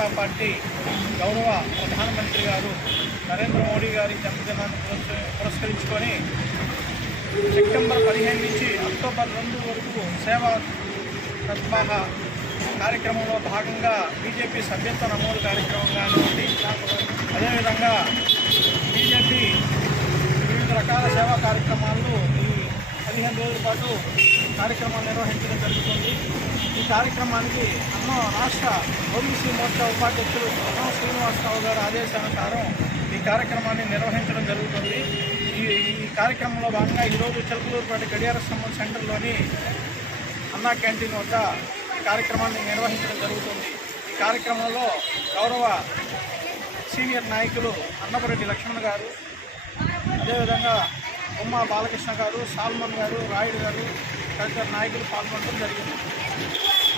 Janata party గౌరవ ప్రధానమంత్రి గారు నరేంద్ర మోడీ గారి జన్మదినాన్ని పురస్కరించుకొని సెప్టెంబర్ పదిహేను నుంచి అక్టోబర్ రెండు వరకు సేవా సద్భావ కార్యక్రమంలో భాగంగా బీజేపీ సభ్యత్వ నమోదు కార్యక్రమం కానివ్వండి అదేవిధంగా బీజేపీ వివిధ రకాల సేవా కార్యక్రమాలు ఈ పదిహేను రోజుల పాటు కార్యక్రమాలు నిర్వహించడం జరుగుతుంది. కార్యక్రమానికి అన్న రాష్ట్ర ఓబీసీ మోర్చా ఉపాధ్యక్షులు అన్నం శ్రీనివాసరావు గారి ఆదేశానుసారం ఈ కార్యక్రమాన్ని నిర్వహించడం జరుగుతుంది. ఈ ఈ కార్యక్రమంలో భాగంగా ఈరోజు చిలకలూరుపేట గడియార స్తంభం సెంటర్లోని అన్నా క్యాంటీన్ వద్ద కార్యక్రమాన్ని నిర్వహించడం జరుగుతుంది. ఈ కార్యక్రమంలో గౌరవ సీనియర్ నాయకులు అన్నపరెడ్డి లక్ష్మణ్ గారు అదేవిధంగా ఉమ్మా బాలకృష్ణ గారు సాల్మన్ గారు రాయుడు గారు తదితర నాయకులు పాల్గొనడం జరిగింది.